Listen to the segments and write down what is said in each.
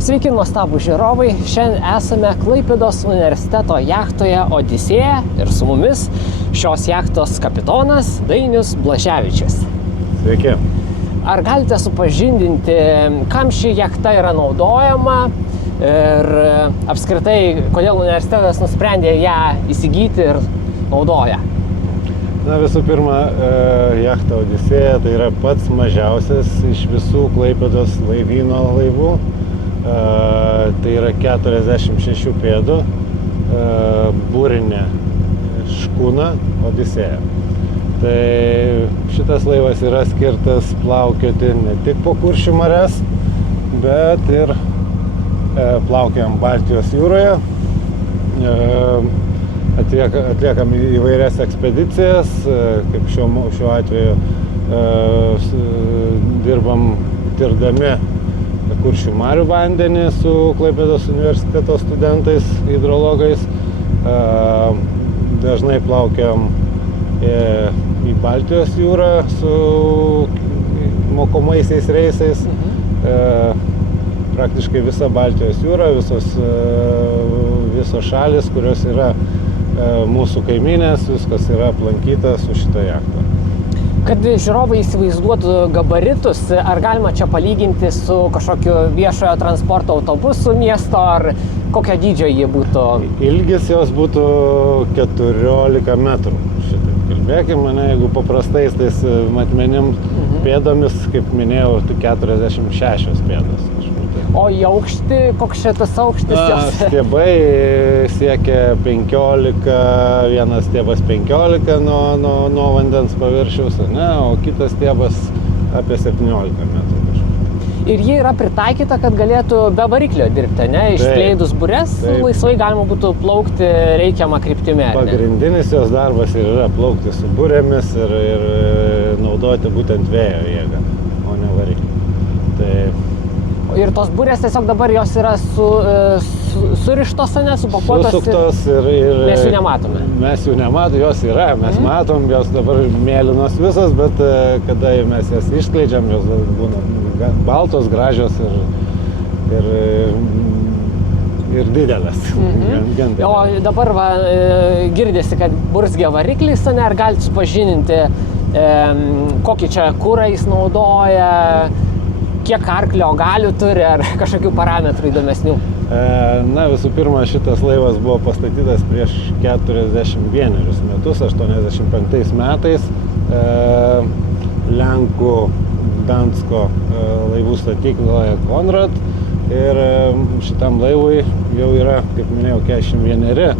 Sveiki nuostabų žiūrovai, šiandien esame Klaipėdos universiteto jachtoje Odisėja ir su mumis šios jachtos kapitonas Dainius Blaževičius. Sveiki. Ar galite supažindinti, kam ši jachta yra naudojama ir apskritai, kodėl universitetas nusprendė ją įsigyti ir naudoja? Na, visų pirma, jachta Odisėja tai yra pats mažiausias iš visų Klaipėdos laivyno laivų. Tai yra 46 pėdų būrinė škuna Odisėja. Tai šitas laivas yra skirtas plaukioti ne tik po Kuršių marias, bet ir plaukiam Baltijos jūroje. Atliekam įvairias ekspedicijas, kaip šiuo atveju dirbam tirdami Kuršių marių vandenį su Klaipėdos universiteto studentais, hidrologais. Dažnai plaukiam į Baltijos jūrą su mokomaisiais reisais. Praktiškai visa Baltijos jūra, visos šalis, kurios yra mūsų kaimynės, viskas yra aplankyta su šita jachta. Kad žiūrovai įsivaizduotų gabaritus, ar galima čia palyginti su kažkokiu viešojo transporto autobusu miesto, ar kokio dydžio jie būtų? Ilgis jos būtų 14 metrų. Šitaip kalbėkime, jeigu paprastais tais matmenim pėdomis, kaip minėjau, 46 pėdos. O į aukštį, koks šitas aukštis jos? Stiebai siekia 15, vienas stiebas 15 nuo vandens paviršiaus, o kitas stiebas apie 17 metrų. Ir ji yra pritaikyta, kad galėtų be variklio dirbti, išskleidus bures, laisvai galima būtų plaukti reikiamą kryptimį. Pagrindinis jos darbas yra plaukti su burėmis ir naudoti būtent vėjo jėgą, o ne variklį. Ir tos burės tiesiog dabar jos yra surištos, supakuotos. Susuktos ir mes jų nematome. Mes jų nematome, jos yra, mes matom, jos dabar mėlynos visos, bet kada mes jas išskleidžiam, jos būna baltos, gražios ir didelės. O dabar girdisi, kad burzgia variklis, ar galite supažindinti, kokį čia kurą jis naudoja, kiek arklio galių turi, ar kažkokių parametrų įdomesnių? Na, visų pirma, šitas laivas buvo pastatytas prieš 41 metus, 85 metais, Lenkų Dansko laivų statykloje Konrad. Ir šitam laivui jau yra, kaip minėjau, 41.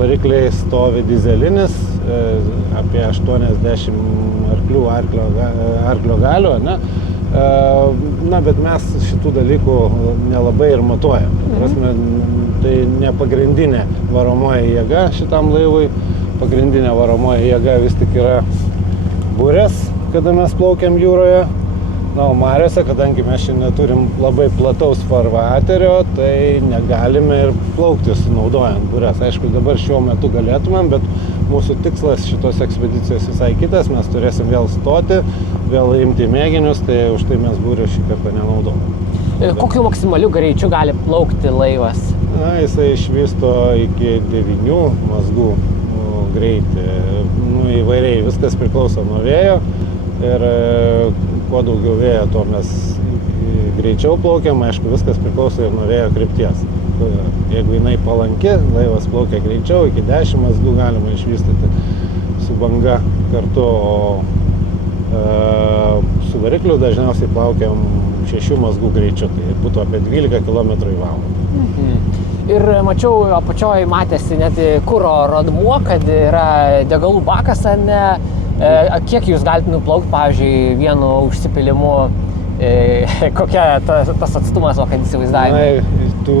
Varikliai stovi dizelinis, apie 80 arklio galių, Na, bet mes šitų dalykų nelabai ir matuojam. Tai ne pagrindinė varomoji jėga šitam laivui. Pagrindinė varomoji jėga vis tik yra burės, kada mes plaukiam jūroje. Na, o mariose, kadangi mes šiandien neturim labai plataus farvaterio, tai negalime ir plaukti sunaudojant burės. Aišku, dabar šiuo metu galėtumėm, bet mūsų tikslas šitos ekspedicijos visai kitas. Mes turėsim vėl stoti, vėl imti mėginius, tai už tai mes būrių šį kartą nenaudojame. Kokiu maksimaliu greičiu gali plaukti laivas? Na, jisai išvysto iki 9 mazgų greitį. Įvairiai, viskas priklauso nuo vėjo ir kuo daugiau vėjo, tuo mes greičiau plaukiam. Aišku, viskas priklauso ir nuo vėjo krypties. Jeigu jinai palanki, laivas plaukia greičiau, iki 10 mazgų galima išvystyti su banga kartu, o su varikliu dažniausiai plaukiam 6 mazgų greičiu, tai būtų apie 12 km į valandą. Ir mačiau, apačioj matėsi net kuro rodmuo, kad yra degalų bakas, ar ne? Kiek jūs galite nuplaukti, pavyzdžiui, vienu užsipilimu, kokia tas atstumas, kad įsivaizdavimai? Na, tų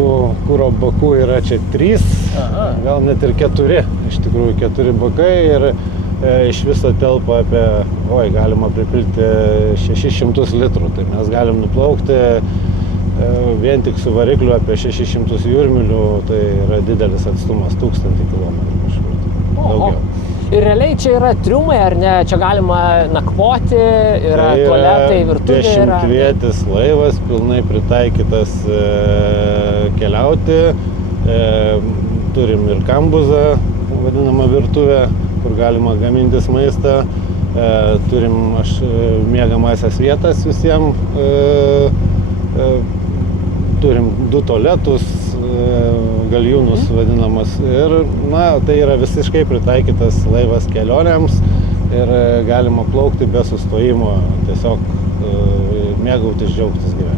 kuro bakų yra čia 3, gal net ir 4, iš tikrųjų 4 bakai ir iš viso telpa apie, galima pripilti 600 litrų, tai mes galim nuplaukti vien tik su varikliu apie 600 jūrmilių, tai yra didelis atstumas, 1000 km kažkur. Daugiau. Ir realiai čia yra triumai, ar ne? Čia galima nakvoti, yra tualetai, virtuvė. 10-vietis laivas, pilnai pritaikytas keliauti. Turim ir kambuzą, vadinamą virtuvę, kur galima gamintis maistą. Turim miegamasias vietas visiems. Turim 2 tualetus, galjūnus vadinamas. Ir, tai yra visiškai pritaikytas laivas kelionėms ir galima plaukti be sustojimo, tiesiog mėgautis, džiaugtis gyvenimu.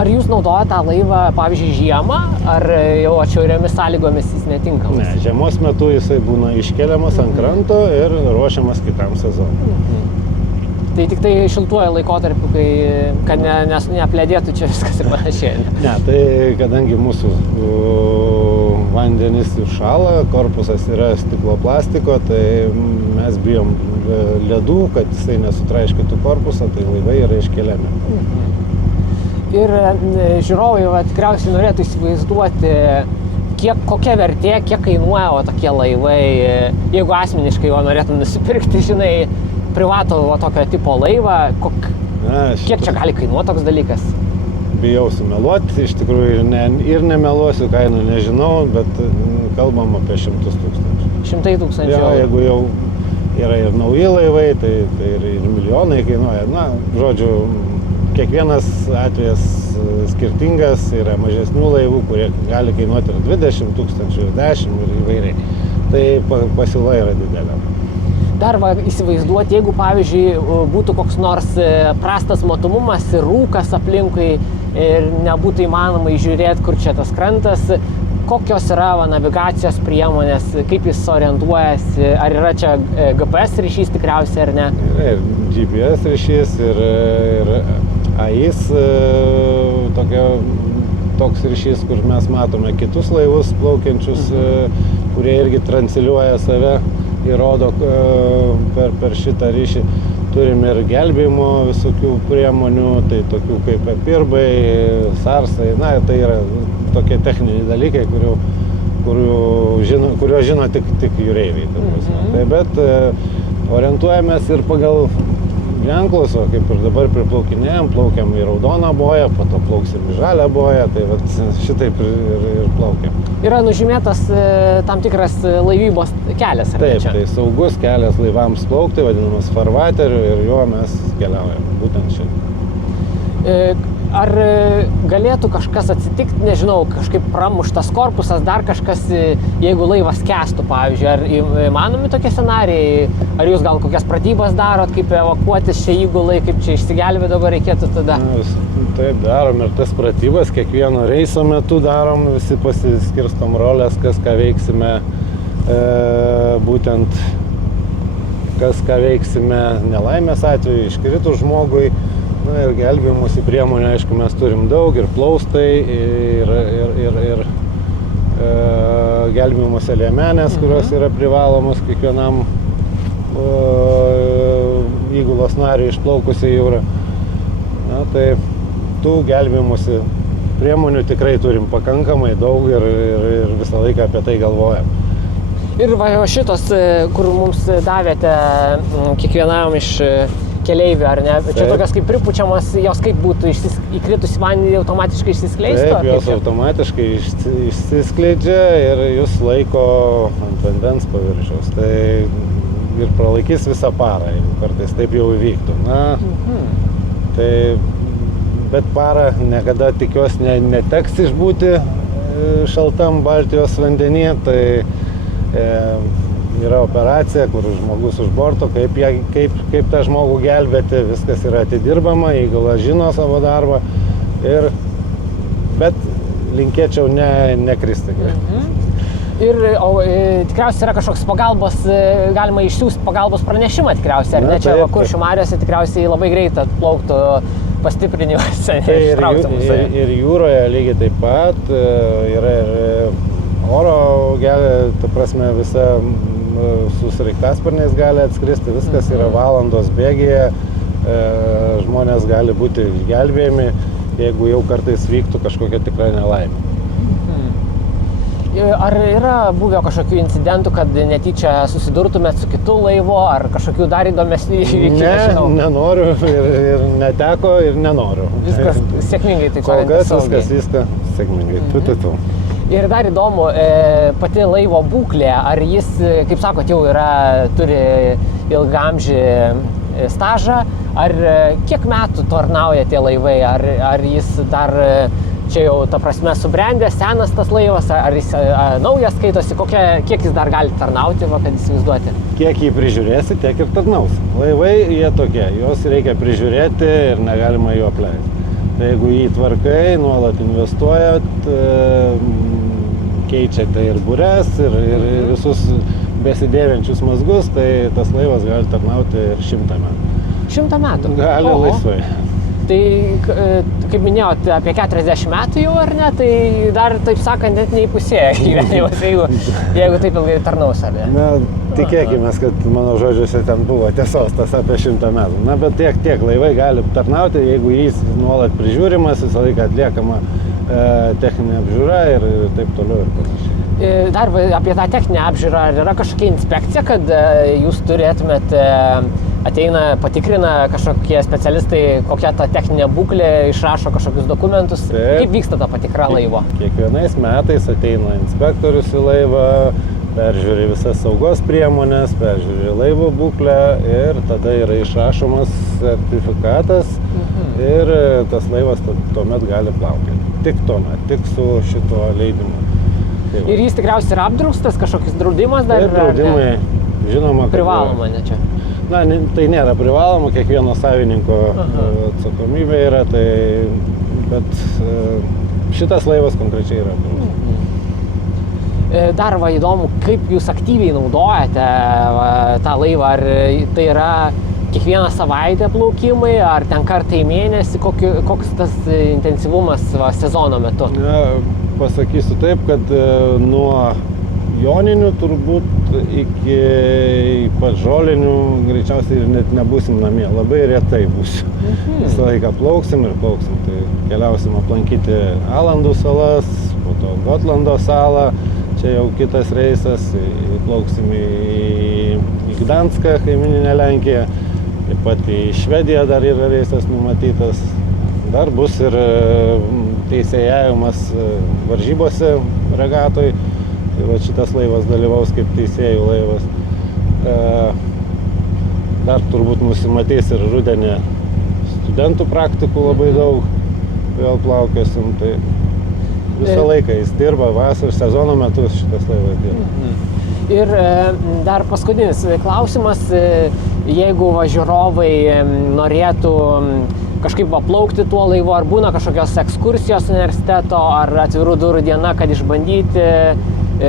Ar jūs naudojate tą laivą, pavyzdžiui, žiemą, ar jau atšiauriomis sąlygomis jis netinkamas? Ne, žiemos metu jisai būna iškeliamas ant kranto ir ruošiamas kitam sezonui. Tai tik tai šiltuoju laikotarpiu, kad neapledėtų čia viskas ir panašiai. Ne, tai kadangi mūsų vandenys šąla, korpusas yra stiklo plastiko, tai mes bijom ledų, kad jisai nesutraiškytų korpusą, tai laivai yra iškeliami. Ir žiūrovai tikriausiai norėtų įsivaizduoti, kokia vertė, kiek kainuoja tokie laivai, jeigu asmeniškai norėtum nusipirkti, žinai, privatų tokio tipo laivą, kiek čia gali kainuoti toks dalykas? Bijau sumeluoti, iš tikrųjų ir nemeluosiu, kainų nežinau, bet kalbam apie 100 000. 100 000 eurų. Jeigu jau yra ir nauji laivai, tai ir milijonai kainuoja. Žodžiu, kiekvienas atvejas skirtingas, yra mažesnių laivų, kurie gali kainuoti ir 20 000, ir 10 ir įvairiai. Tai pasiūla yra didelė. Dar įsivaizduoti, jeigu, pavyzdžiui, būtų koks nors prastas matomumas ir rūkas aplinkui ir nebūtų įmanoma įžiūrėti, kur čia tas krantas, kokios yra navigacijos priemonės, kaip jis orientuojasi, ar yra čia GPS ryšys tikriausiai ar ne? Yra ir GPS ryšys, ir AIS toks ryšys, kur mes matome kitus laivus plaukiančius, kurie irgi transliuoja save. Įrodo per šitą ryšį. Turim ir gelbėjimo visokių priemonių, tai tokių kaip pirbai, sarsai, tai yra tokie techniniai dalykai, kuriuos žino tik jūreiviai. Tai, bet orientuojamės ir pagal ženklus, o kaip ir dabar priplaukinėjom, plaukiam į raudoną boją, po to plauksim į žalią boją, tai šitaip ir plaukiam. Yra nužymėtas tam tikras laivybos kelias, ar ne čia? Taip, tai saugus kelias laivams plaukti, vadinamas farvateriu, ir juo mes keliaujam, būtent čia. Ar galėtų kažkas atsitikti, nežinau, kažkaip pramuštas korpusas, dar kažkas, jeigu laivas skęstų, pavyzdžiui, ar įmanomi tokie scenarijai, ar jūs gal kokias pratybas darot, kaip evakuotis čia įgulai, kaip čia išsigelbėti dabar reikėtų tada? Taip, darom ir tas pratybas, kiekvieno reiso metu darom, visi pasiskirstom rolės, kas ką veiksime, būtent kas ką veiksime nelaimės atveju, iškritus žmogui. Ir gelbėjimosi priemonių, aišku, mes turim daug, ir plaustai, ir gelbėjimosi liemenės, kurios yra privalomos kiekvienam įgulos nariui išplaukus į jūrą. Tai tų gelbėjimosi priemonių tikrai turim pakankamai daug ir visą laiką apie tai galvojam. Ir šitos, kur mums davėte kiekvienam iš keleivių, ar ne? Čia tokios kaip pripučiamos, jos kaip būtų įkritus į vandenį automatiškai išsiskleistų? Taip, jos automatiškai išsiskleidžia ir jūs laiko ant vandens paviršiaus. Tai ir pralaikys visą parą, jeigu kartais taip jau įvyktų. Tai, bet parą niekada tikiuosi neteks išbūti šaltam Baltijos vandenyje, tai yra operacija, kur žmogus už borto, kaip tą žmogų gelbėti, viskas yra atidirbama, įgula žino savo darbą, bet linkėčiau nekristi. Ir tikriausiai yra kažkoks pagalbos, galima išsiųsti pagalbos pranešimą tikriausiai, ar ne? Čia Kuršių mariose tikriausiai labai greit atplauktų pastiprinimuose. Ir jūroje lygiai taip pat yra ir oro, ta prasme, visa su sraigtasparniais gali atskristi, viskas yra valandos bėgyje, žmonės gali būti gelbėjami, jeigu jau kartais vyktų kažkokia tikra nelaimė. Ar yra buvę kažkokių incidentų, kad netyčia susidurtumėt su kitu laivu, ar kažkokių dar įdomesnių įvykių? Nenoriu ir neteko ir nenoriu. Viskas sėkmingai, tai kol kas viskas sėkmingai. Ir dar įdomu, pati laivo būklė, ar jis, kaip sakot, jau turi ilgamžį stažą, ar kiek metų tarnauja tie laivai, ar jis dar čia jau, ta prasme, subrendęs, senas tas laivas, ar jis naujas skaitosi, kiek jis dar gali tarnauti, kad įsivaizduoti? Kiek jį prižiūrėsi, tiek ir tarnaus. Laivai, jie tokie, juos reikia prižiūrėti ir negalima jų apleisti. Tai jeigu jį tvarkai, nuolat investuojat, keičiate ir bures, ir visus besidėvinčius mazgus, tai tas laivas gali tarnauti ir 100 metų. 100 metų? Gali laisvai. Tai, kaip minėjot, apie 40 metų jau, ar ne, tai dar, taip sakant, net neįpusėja gyvenimas, jeigu taip ilgai tarnaus, ar ne? Na, tikėkime, kad mano žodžiuose ten buvo tiesos tas apie 100 metų. Na, bet tiek laivai gali tarnauti, jeigu jis nuolat prižiūrimas, visą laiką atliekama techninė apžiūra ir taip toliau ir panašiai. Dar apie tą techninę apžiūrą, ar yra kažkokia inspekcija, kad jūs turėtumėt, ateina, patikrina kažkokie specialistai, kokia ta techninė būklė, išrašo kažkokius dokumentus? Taip. Kaip vyksta ta patikra laivo? Kiekvienais metais ateina inspektorius į laivą, peržiūri visas saugos priemonės, peržiūri laivo būklę ir tada yra išrašomas sertifikatas ir tas laivas tuomet gali plaukti. Tik tuomet, tik su šituo leidimu. Ir jis tikriausiai yra apdraustas, kažkokius draudimas dar? Taip, draudimai, žinoma, kad... Privaloma, ne čia? Na, tai nėra privaloma, kiekvieno savininko atsakomybė yra, bet šitas laivas konkrečiai yra apdraustas. Dar įdomu, kaip jūs aktyviai naudojate tą laivą, ar tai yra kiekvieną savaitę plaukimai, ar ten kartą į mėnesį, koks tas intensyvumas sezono metu? Pasakysiu taip, kad nuo joninių turbūt iki pat žolinių greičiausiai ir net nebūsim namie, labai retai būsiu. Visą laiką plauksim ir plauksim, tai keliausim aplankyti Alandų salas, po to Gotlando salą, čia jau kitas reisas, plauksim į Gdanską, kaimyninę Lenkiją, taip pat į Švediją dar yra reisas numatytas. Dar bus ir teisėjavimas varžybose regatoj. Tai va šitas laivas dalyvaus kaip teisėjų laivas. Dar turbūt nusimatys ir rudenį studentų praktikų labai daug. Vėl plaukiosim. Tai visą laiką jis dirba, vasaros sezono metu šitas laivas dirba. Ir dar paskutinis klausimas, jeigu žiūrovai norėtų kažkaip plaukti tuo laivu, ar būna kažkokios ekskursijos universiteto, ar atvirų durų diena, kad išbandyti,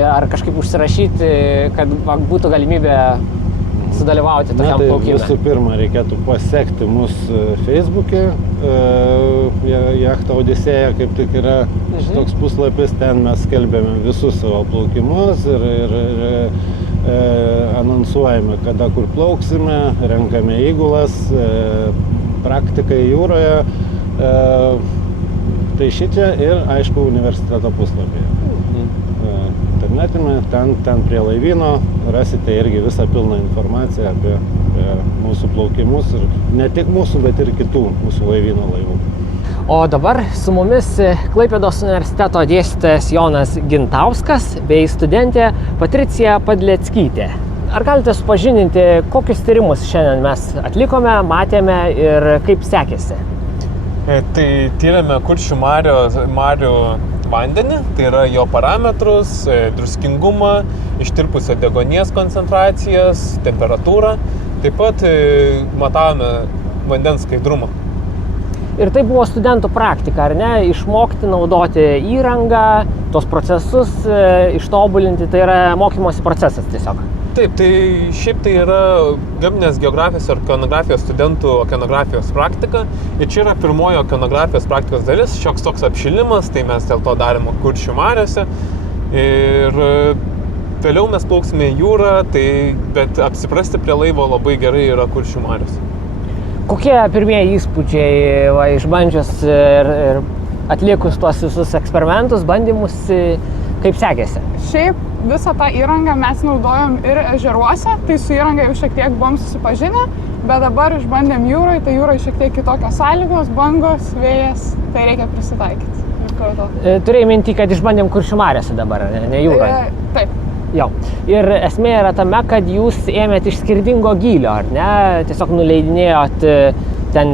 ar kažkaip užsirašyti, kad būtų galimybė sudalyvauti tokiam plaukime? Visų pirma, reikėtų pasekti mus Facebook'e, Jachta Odisėja kaip tik yra toks puslapis, ten mes skelbėme visus savo plaukimus ir anonsuojame, kada kur plauksime, renkame įgulas, praktikai jūroje, tai šičia ir aišku universiteto puslapyje. Internetinė, ten prie laivyno rasite irgi visą pilną informaciją apie mūsų plaukimus ir ne tik mūsų, bet ir kitų mūsų laivyno laivų. O dabar su mumis Klaipėdos universiteto dėstytojas Jonas Gintauskas bei studentė Patricija Padleckytė. Ar galite supažindinti, kokius tyrimus šiandien mes atlikome, matėme ir kaip sekėsi? Tai tyrėme Kuršių marių vandenį, tai yra jo parametrus, druskingumą, ištirpusio deguonies koncentracijas, temperatūrą. Taip pat matavome vandens skaidrumą. Ir tai buvo studentų praktika, ar ne? Išmokti naudoti įrangą, tos procesus ištobulinti, tai yra mokymosi procesas tiesiog. Taip, tai šiaip tai yra gamtinės geografijos ir okeanografijos studentų okeanografijos praktika. Ir čia yra pirmoji okeanografijos praktikos dalis, šioks toks apšilimas, tai mes dėl to darėme Kuršių mariose. Ir vėliau mes plauksime į jūrą, bet apsiprasti prie laivo labai gerai yra Kuršių marios. Kokie pirmieji įspūdžiai, išbandžius ir atlikus tuos visus eksperimentus, bandymus, Kaip sekėsi? Šiaip visą tą įrangą mes naudojom ir ežeruose, tai su įranga jau šiek tiek buvom susipažinę, bet dabar išbandėm jūroje, tai jūroje šiek tiek kitokios sąlygos, bangos, vėjas, tai reikia prisitaikyti. Turėjai minti, kad išbandėm Kuršių mariose dabar, ne jūroje? Taip. Jau. Ir esmė yra tame, kad jūs ėmėt iš skirtingo gylio, ar ne? Tiesiog nuleidinėjot ten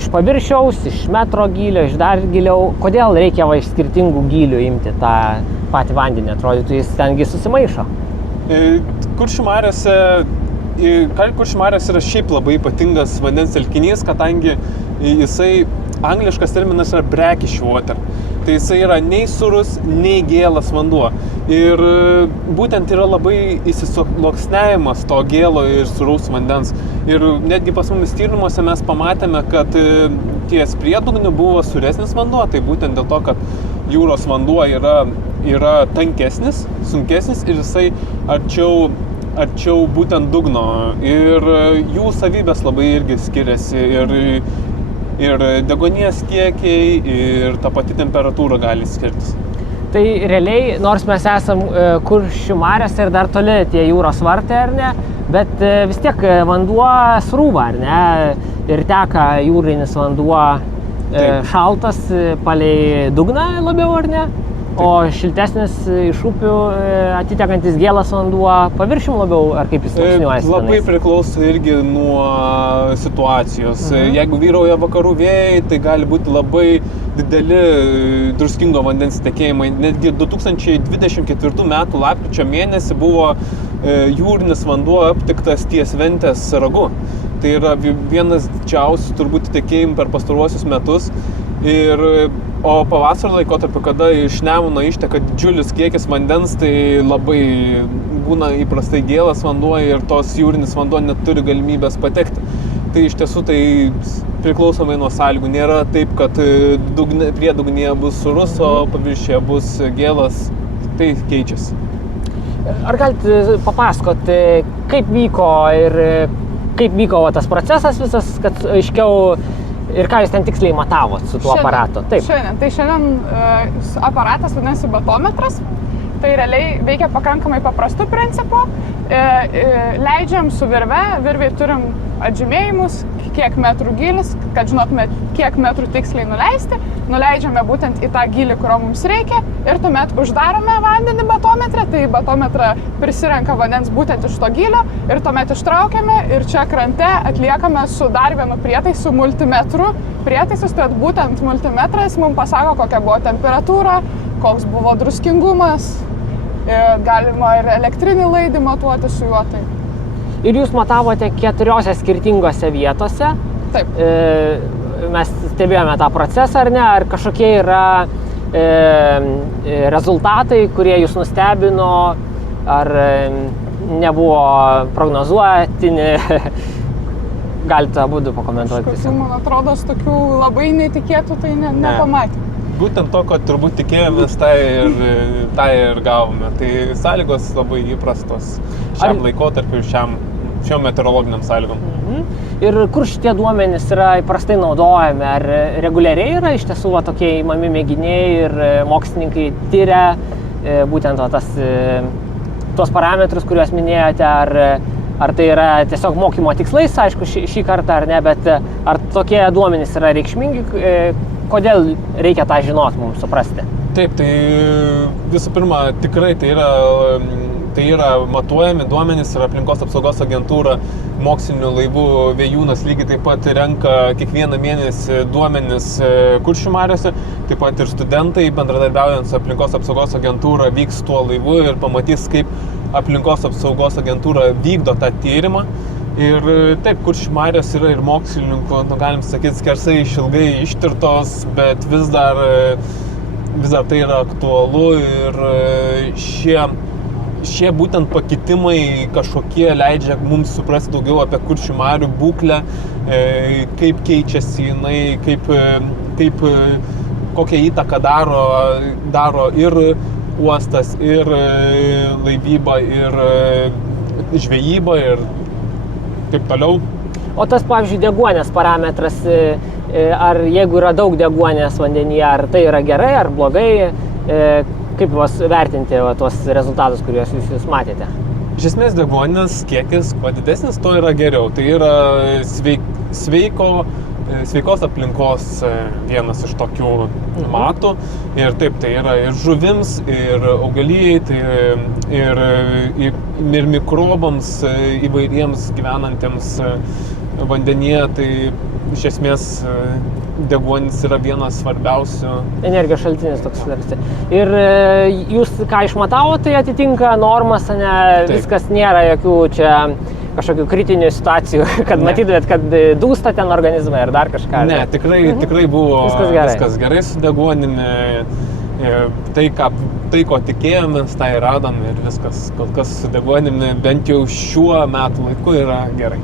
iš paviršiaus, iš metro gylio, iš dar giliau. Kodėl reikia iš skirtingų gylių imti tą patį vandenį? Atrodytų, jis tengi susimaišo. Kuršių mariose yra šiaip labai ypatingas vandens telkinys, kadangi jisai, angliškas terminas yra brackish water. Tai jisai yra nei surus, nei gėlas vanduo. Ir būtent yra labai įsisluoksniavimas to gėlo ir suraus vandens. Ir netgi pas mumis tyrimuose mes pamatėme, kad ties priedugniu buvo suresnis vanduo. Tai būtent dėl to, kad jūros vanduo yra tankesnis, sunkesnis ir jisai arčiau būtent dugno. Ir jų savybės labai irgi skiriasi. Ir deguonies kiekiai, ir ta pati temperatūra gali skirtis. Tai realiai, nors mes esam Kuršių mariose ir dar toli tie jūros vartai, ar ne, bet vis tiek vanduo srūva, ar ne, ir teka jūrinis vanduo šaltas palei dugną labiau, ar ne, o šiltesnis iš upių atitekantis gėlas vanduo paviršium labiau, ar kaip jis sluoksniuojasi? Labai priklauso irgi nuo situacijos. Jeigu vyrauja vakarų vėjai, tai gali būti labai dideli druskingo vandens tekėjimai. Netgi 2024 metų lapkričio mėnesį buvo jūrinis vanduo aptiktas ties Ventės ragu. Tai yra vienas didžiausių turbūt tekėjimų per pastaruosius metus. O pavasario laikotarpiu, kada iš Nemuno išteka didžiulis kiekis vandens, tai labai būna įprastai gėlas vanduo ir tos jūrinis vanduo neturi galimybės patekti. Tai iš tiesų tai priklausomai nuo sąlygų. Nėra taip, kad prie dugnyje bus surus, o paviršiuje bus gėlas. Tai keičiasi. Ar galite papasakoti, kaip vyko tas procesas visas, kad aiškiau ir ką jūs ten tiksliai matavot su tuo aparatu? Taip. Šiandien aparatas vadinasi batometras. Tai realiai veikia pakankamai paprastu principu. Leidžiam su virvei turim atžymėjimus, kiek metrų gylis, kad žinotume, kiek metrų tiksliai nuleisti. Nuleidžiame būtent į tą gylį, kurio mums reikia ir tuomet uždarome vandenį batometrą, tai batometrą prisirenka vandens būtent iš to gylio ir tuomet ištraukiame ir čia krante atliekame su dar vienu prietaisu multimetrų. Prietaisus, tai būtent multimetras mums pasako, kokia buvo temperatūra, koks buvo druskingumas, galima ir elektrinį laidį matuoti su juo. Tai. Ir jūs matavote 4 skirtingose vietose. Taip. Mes stebėjome tą procesą, ar ne? Ar kažkokie yra rezultatai, kurie jūs nustebino, ar nebuvo prognozuotini? Galite abudu pakomentuoti. Man atrodo, tokių labai netikėtų tai nepamatėm. Būtent to, ko turbūt tikėjomės, tai ir gavome. Tai sąlygos labai įprastos šiam laikotarpiu, šiom meteorologiniam sąlygom. Ir kur šitie duomenys yra įprastai naudojami? Ar reguliariai yra iš tiesų tokie įmami mėginiai ir mokslininkai tyria būtent tuos parametrus, kuriuos minėjote, ar tai yra tiesiog mokymo tikslais, aišku, šį kartą ar ne, bet ar tokie duomenys yra reikšmingi, kodėl reikia tą žinot mums suprasti? Taip, tai visų pirma, tikrai tai yra matuojami duomenys ir aplinkos apsaugos agentūra mokslinių laivų Vėjūnas lygiai taip pat renka kiekvieną mėnesį duomenys Kuršių mariose, taip pat ir studentai bendradarbiaujant su aplinkos apsaugos agentūra vyks tuo laivu ir pamatys, kaip aplinkos apsaugos agentūra vykdo tą tyrimą. Ir taip, Kuršių marios yra ir mokslininkų, galim sakyti, skersai išilgai ištirtos, bet vis dar tai yra aktualu ir šie būtent pakitimai kažkokie leidžia mums suprasti daugiau apie Kuršių marių būklę, kaip keičiasi jinai, kokią įtaką daro ir uostas, ir laivyba, ir žvejyba, ir taip toliau. O tas, pavyzdžiui, deguonės parametras, ar jeigu yra daug deguonės vandenyje, ar tai yra gerai ar blogai, kaip juos vertinti, tuos rezultatus, kuriuos jūs matėte? Iš esmės deguonies kiekis, kuo didesnis, to yra geriau. Tai yra sveikos aplinkos vienas iš tokių matų. Ir taip, tai yra ir žuvims, ir augalijai, tai ir mikrobams įvairiems gyvenantiems vandenyje. Tai iš esmės deguonis yra vienas svarbiausių. Energijos šaltinis toks tarsi. Ir jūs ką išmatavo, tai atitinka normas, ne? Taip. Viskas nėra jokių čia kažkokių kritinių situacijų, kad matytumėt, kad dūsta ten organizmai ar dar kažką. Ne, tikrai buvo Viskas gerai su deguonimi. Tai, ko tikėjomės, tai radom ir viskas. Kol kas su deguonimi bent jau šiuo metų laiku yra gerai.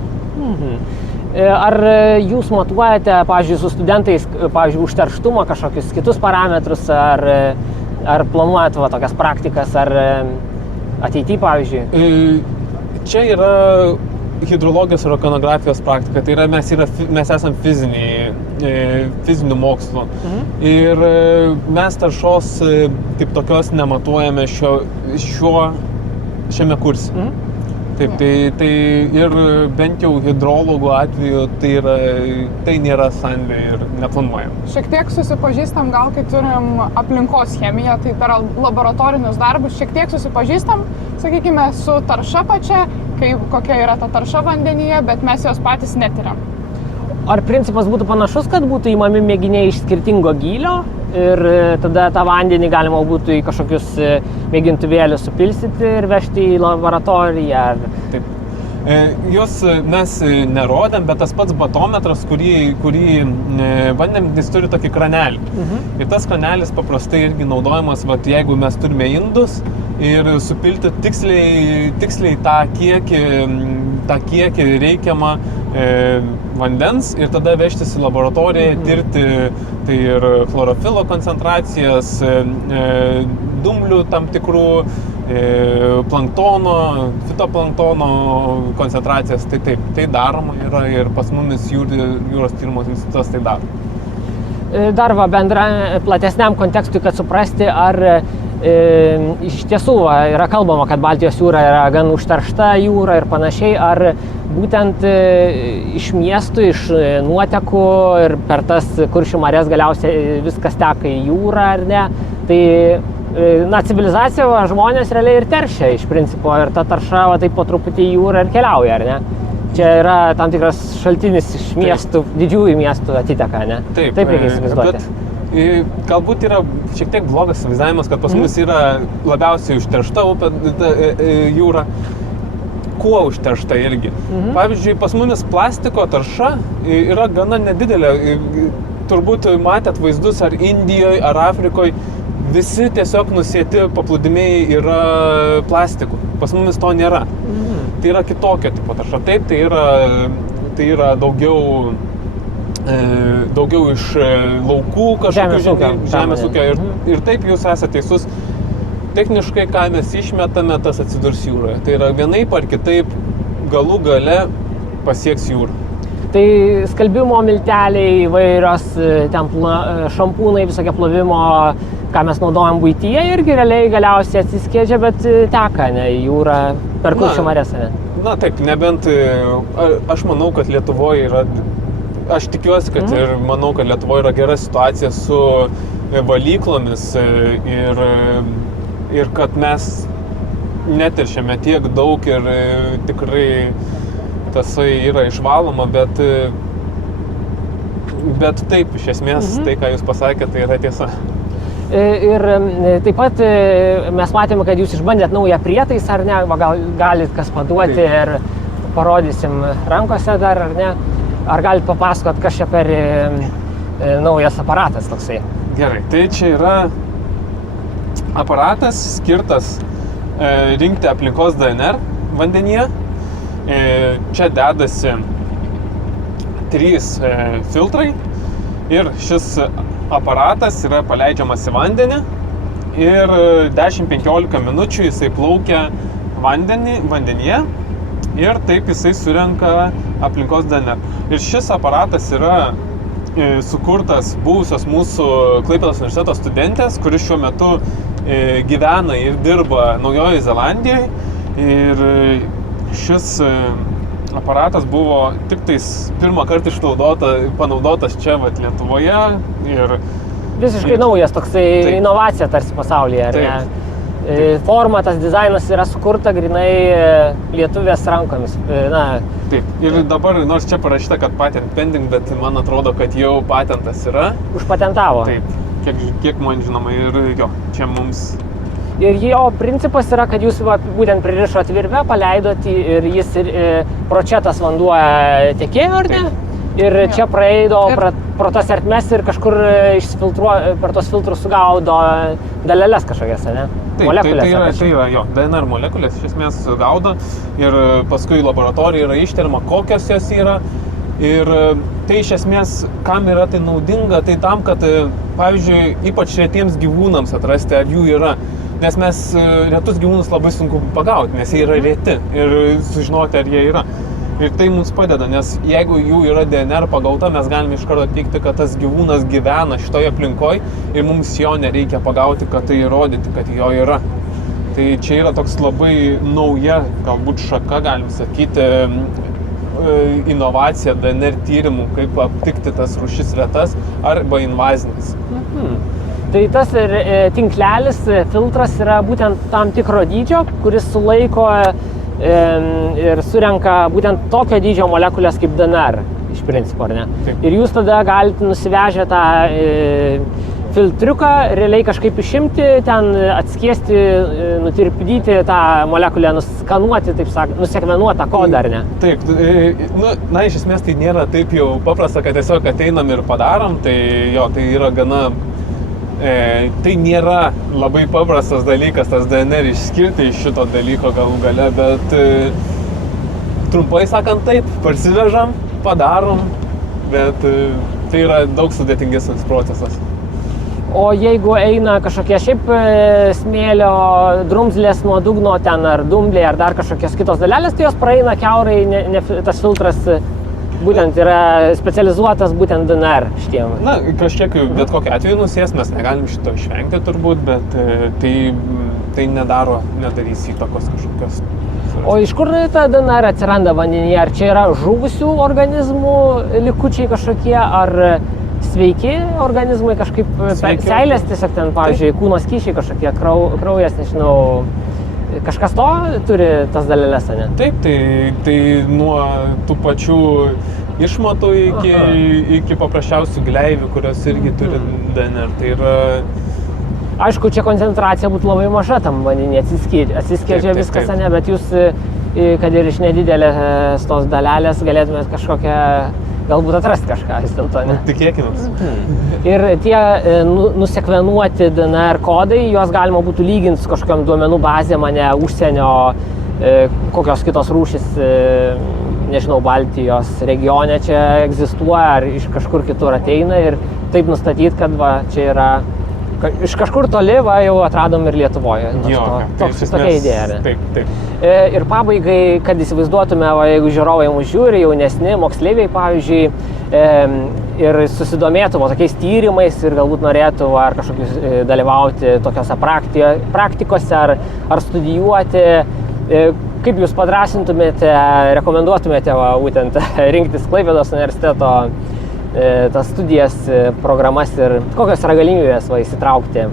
Ar jūs matuojate, pavyzdžiui, su studentais, pavyzdžiui, užterštumą, kažkokius kitus parametrus, ar planuojat tokias praktikas, ar ateityje, pavyzdžiui? Čia yra hidrologijos ir okeanografijos praktika, tai yra mes esam fizinių mokslų. Ir mes taršos kaip tokios nematuojame šiame kurse. Taip, tai ir bent jau hidrologų atveju tai nėra sanvė ir neplanuojam. Šiek tiek susipažįstam, gal kai turim aplinkos chemiją, tai per laboratorinius darbus šiek tiek susipažįstam, sakykime, su tarša pačia, kokia yra ta tarša vandenyje, bet mes jos patys netiriam. Ar principas būtų panašus, kad būtų įmami mėginiai iš skirtingo gylio ir tada tą vandenį galima būtų į kažkokius mėgintuvėlius supilstyti ir vežti į laboratoriją? Taip. Jos mes nerodėm, bet tas pats batometras, kurį bandėm, jis turi tokį kranelį. Ir tas kranelis paprastai irgi naudojamas, jeigu mes turime indus ir supilti tiksliai tą kiekį reikiamą vandens ir tada vežtis į laboratoriją, tirti tai ir chlorofilo koncentracijas, dumblių tam tikrų, planktono, fitoplanktono koncentracijas. Tai taip, tai daroma yra ir pas mumis jūros tyrimų institutas tai daro. Dar platesniam kontekstui, kad suprasti, ar iš tiesų yra kalbama, kad Baltijos jūra yra gan užteršta jūra ir panašiai, ar būtent iš miestų, iš nuotekų ir per tas Kuršių marias galiausiai viskas teka į jūrą, ar ne? Tai civilizacija, žmonės realiai ir teršia iš principo ir ta tarša taip po truputį į jūrą ir keliauja, ar ne? Čia yra tam tikras šaltinis iš miestų, didžiųjų miestų atiteka, ne? Taip reikia įsivaizduoti. Bet galbūt yra šiek tiek blogas įsivaizdavimas, kad pas mus yra labiausiai užteršta upė, jūra. Kuo užteršta irgi. Pavyzdžiui, pas mumis plastiko tarša yra gana nedidelė. Turbūt matėt vaizdus ar Indijoje, ar Afrikoje. Visi tiesiog nusėti paplūdimiai yra plastikų. Pas mumis to nėra. Tai yra kitokio tipo tarša. Taip, tai yra daugiau iš laukų kažkokių žemės ūkio. Ir taip jūs esate teisus. Techniškai, ką mes išmetame, tas atsidurs jūroje. Tai yra vienaip ar kitaip galų gale pasieks jūrą. Tai skalbimo milteliai, įvairios ten šampūnai, visokie plovimo, ką mes naudojam buityje, irgi realiai galiausiai atsiskiedžia, bet teka į jūrą per Kuršių marias. Na taip, nebent aš manau, kad Lietuvoje yra, aš tikiuosi, kad ir manau, kad Lietuvoje yra gera situacija su valyklomis ir kad mes neteršiame tiek daug ir tikrai tasai yra išvaloma, bet taip, iš esmės, tai, ką jūs pasakėte, tai yra tiesa. Ir taip pat mes matėme, kad jūs išbandėt naują prietaisą, ar ne? Gal galit kas paduoti ir parodysim rankose dar, ar ne? Ar galit papasakot, kas čia per naujas aparatas toksai? Gerai, tai čia yra aparatas skirtas rinkti aplinkos DNR vandenyje. Čia dedasi 3 filtrai ir šis aparatas yra paleidžiamas į vandenį ir 10-15 minučių jisai plaukia vandenyje ir taip jisai surenka aplinkos DNR. Ir šis aparatas yra sukurtas buvusios mūsų Klaipėdos universiteto studentės, kuris šiuo metu gyvena ir dirba Naujojoje Zelandijoje ir šis aparatas buvo tik tais pirmą kartą panaudotas čia Lietuvoje ir Visiškai naujas toksai inovacija tarsi pasaulyje, ar ne? Formatas, dizainas yra sukurta grinai lietuvės rankomis. Taip, ir dabar, nors čia parašyta, kad patent pending, bet man atrodo, kad jau patentas yra. Užpatentavo. Taip, kiek man žinoma, ir jo, čia mums... Ir jo principas yra, kad jūs būtent pririšot virvę, paleidot ir jis pro čia tas vanduo tekėjo, ar ne? Ir čia praeido pro tas ertmes ir kažkur per tos filtrus sugaudo daleles kažkokias, ne? Molekulės. Tai yra jo, DNR molekulės iš esmės gaudo ir paskui laboratorija yra ištirama, kokios jos yra. Ir tai iš esmės, kam yra tai naudinga, tai tam, kad, pavyzdžiui, ypač retiems gyvūnams atrasti, ar jų yra. Nes mes retus gyvūnus labai sunku pagauti, nes jie yra reti ir sužinoti, ar jie yra. Ir tai mums padeda, nes jeigu jų yra DNR pagauta, mes galime iš karto teikti, kad tas gyvūnas gyvena šitoje aplinkoje ir mums jo nereikia pagauti, kad tai įrodyti, kad jo yra. Tai čia yra toks labai nauja, galbūt šaka, galim sakyti, inovacija DNR tyrimų, kaip aptikti tas rūšis retas arba invazinis. Tai tas tinklelis, filtras yra būtent tam tikro dydžio, kuris sulaiko ir surenka būtent tokio dydžio molekulės kaip DNR, iš principo, ar ne? Taip. Ir jūs tada galite nusivežę tą filtriuką, realiai kažkaip išimti, ten atskiesti, nutirpdyti tą molekulę, nuskanuoti, taip sakant, nusekvenuoti tą kodą, ar ne? Taip, iš esmės tai nėra taip jau paprasta, kad tiesiog ateinam ir padarom, tai jo, tai yra gana... Tai nėra labai paprastas dalykas, tas DNR išskirti iš šito dalyko galų gale, bet trumpai sakant taip, parsivežam, padarom, bet tai yra daug sudėtingesnis procesas. O jeigu eina kažkokie šiaip smėlio drumzlės nuo dugno ten, ar dumbliai, ar dar kažkokios kitos dalelės, tai jos praeina kiaurai, tas filtras būtent yra specializuotas būtent DNR šitiem. Na, kažkiek bet kokiu atveju nusės, mes negalim šito išvengti turbūt, bet tai nedarys įtakos kažkokios. O iš kur ta DNR atsiranda vandenyje? Ar čia yra žuvusių organizmų likučiai kažkokie, ar sveiki organizmai kažkaip, seilės tiesiog ten, pavyzdžiui, kūno skysčiai kažkokie, kraujas, nežinau, kažkas to turi tas daleles, ne? Taip, tai nuo tų pačių išmatų iki paprasčiausių gleivių, kurios irgi turi DNR. Tai yra... Aišku, čia koncentracija būtų labai maža tam vandenyje, atsiskiedžia viskas, ne, bet jūs, kad ir iš nedidelės tos dalelės, galėtumėt kažkokią, galbūt atrasti kažką vis dėlto, ne? Tikėkimės. Ir tie nusekvenuoti DNR kodai, juos galima būtų lyginti su kažkokiam duomenų bazėm, ne užsienio, kokios kitos rūšys, nežinau, Baltijos regione čia egzistuoja, ar iš kažkur kitur ateina ir taip nustatyti, kad va, čia yra iš kažkur toli, va, jau atradom ir Lietuvoje. Tokia idėja, ne? Taip. Ir pabaigai, kad įsivaizduotume, va, jeigu žiūrovai mūsų žiūri, jaunesni, moksleiviai, pavyzdžiui, ir susidomėtų va, tokiais tyrimais ir galbūt norėtų ar kažkokius dalyvauti tokiose praktikose ar studijuoti, kaip jūs padrąsintumėte, rekomenduotumėte va, būtent rinktis Klaipėdos universiteto tas studijas, programas ir kokios yra galimybės va, įsitraukti?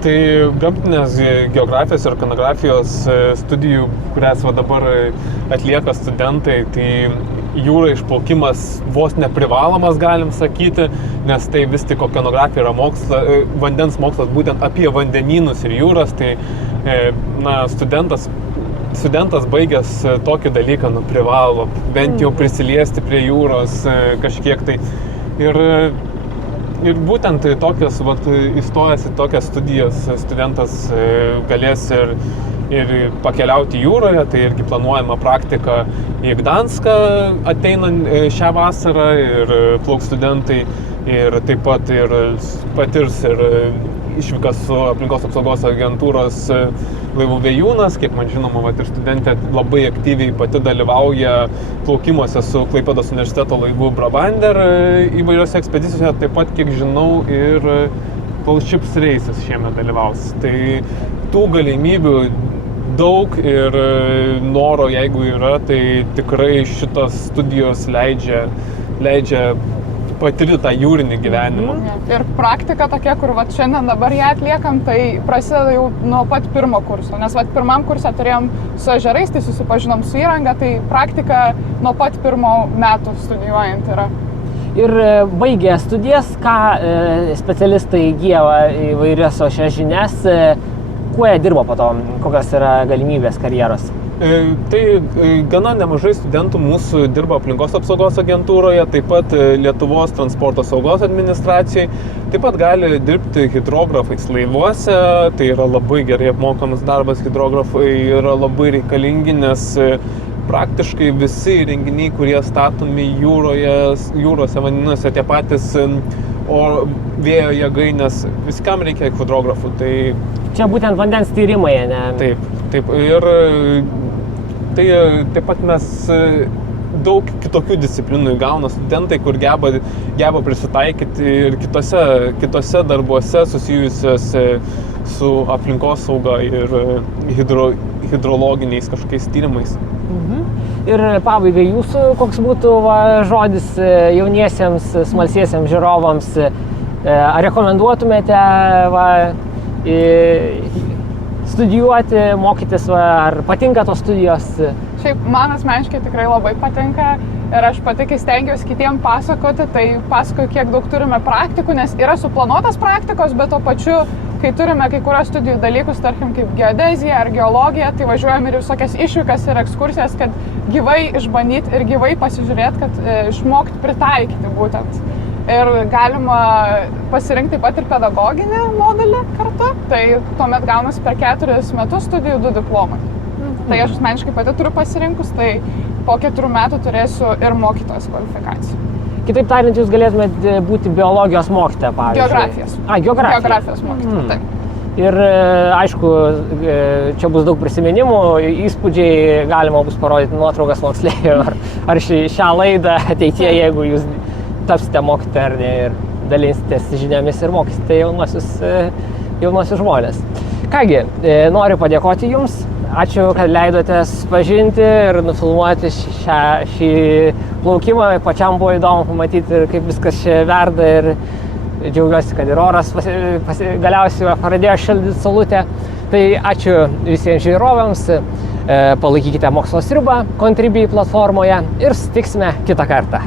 Tai gamtinės geografijos ir ikonografijos studijų, kurias va dabar atlieka studentai, tai jūra išplaukimas vos neprivalomas, galim sakyti, nes tai vis tik okeanografija yra vandens mokslas būtent apie vandenynus ir jūras, tai studentas baigęs tokį dalyką privalo bent jau prisiliesti prie jūros kažkiek tai. Ir būtent tokias, įstojęs į tokias studijas, studentas galės ir pakeliauti jūroje, tai irgi planuojama praktika į Gdanską ateinant šią vasarą ir plauks studentai ir taip pat ir patirs ir išvykas su aplinkos apsaugos agentūros laivų Vėjūnas, kiek man žinoma, ir studentė labai aktyviai pati dalyvauja plaukimuose su Klaipėdos universiteto laivu Brabander įvairiose ekspedicijose, taip pat, kiek žinau, ir Tall Ships Races šiemet dalyvaus. Tai tų galimybių daug ir noro, jeigu yra, tai tikrai šitos studijos leidžia patirti tą jūrinį gyvenimą. Ir praktika tokia, kur vat šiandien dabar ją atliekam, tai prasideda jau nuo pat pirmo kurso. Nes vat pirmam kursą turėjom su ežerais, tai susipažinom su įranga, tai praktika nuo pat pirmo metų studijuojant yra. Ir baigę studijas, ką specialistai įgyja įvairias šias žinias, kuo jie dirba po to, kokios yra galimybės karjeros? Tai gana nemažai studentų mūsų dirba aplinkos apsaugos agentūroje, taip pat Lietuvos transporto saugos administracijai, taip pat gali dirbti hidrografais laivuose, tai yra labai gerai apmokamas darbas, hidrografai yra labai reikalingi, nes praktiškai visi įrenginiai, kurie statomi jūrose, vandenynuose, tie patys vėjo jėgainės, viskam reikia hidrografų. Tai čia būtent vandens tyrimai, ne? Taip. Ir tai taip pat mes daug kitokių disciplinų įgauna studentai, kur geba prisitaikyti ir kitose darbuose susijusiuose su aplinkosauga ir hidrologiniais kažkokiais tyrimais. Ir pabaigai jūsų, koks būtų žodis jauniesiems, smalsiesiems žiūrovams, ar rekomenduotumėte studijuoti, mokytis, ar patinka tos studijos? Šiaip man asmeniškai tikrai labai patinka ir aš pati, kai stengiuosi kitiem pasakoti, tai pasakoju, kiek daug turime praktikų, nes yra suplanuotas praktikos, bet to pačiu, kai turime kai kurios studijų dalykus, tarkim kaip geodezija ar geologija, tai važiuojam ir visokias išvykas ir ekskursijas, kad gyvai išbandyti ir gyvai pasižiūrėti, kad išmokti pritaikyti būtent. Ir galima pasirinkti taip pat ir pedagoginį modulį kartu, tai tuomet gaunasi per 4 metus studijų 2 diplomai. Tai aš asmeniškai pati turiu pasirinkus, tai po 4 metų turėsiu ir mokytojos kvalifikaciją. Kitaip tariant, jūs galėtumėte būti biologijos mokytoja, pavyzdžiui. Geografijos mokytoja, taip. Ir aišku, čia bus daug prisiminimų, įspūdžiai, galima bus parodyti nuotraukas moksleivių ar šią laidą ateityje, jeigu jūs tapsite mokytoja ar ne, ir dalinsitės žiniomis ir mokysite jaunosius žmonės. Kągi, noriu padėkoti Jums. Ačiū, kad leidotės pažinti ir nufilmuoti šį plaukimą. Pačiam buvo įdomu pamatyti, kaip viskas čia verda, ir džiaugiuosi, kad ir oras galiausiai pradėjo šildyti saulutę. Tai ačiū visiems žiūrovams, palaikykite Mokslo sriubą Contribui platformoje ir susitiksime kitą kartą.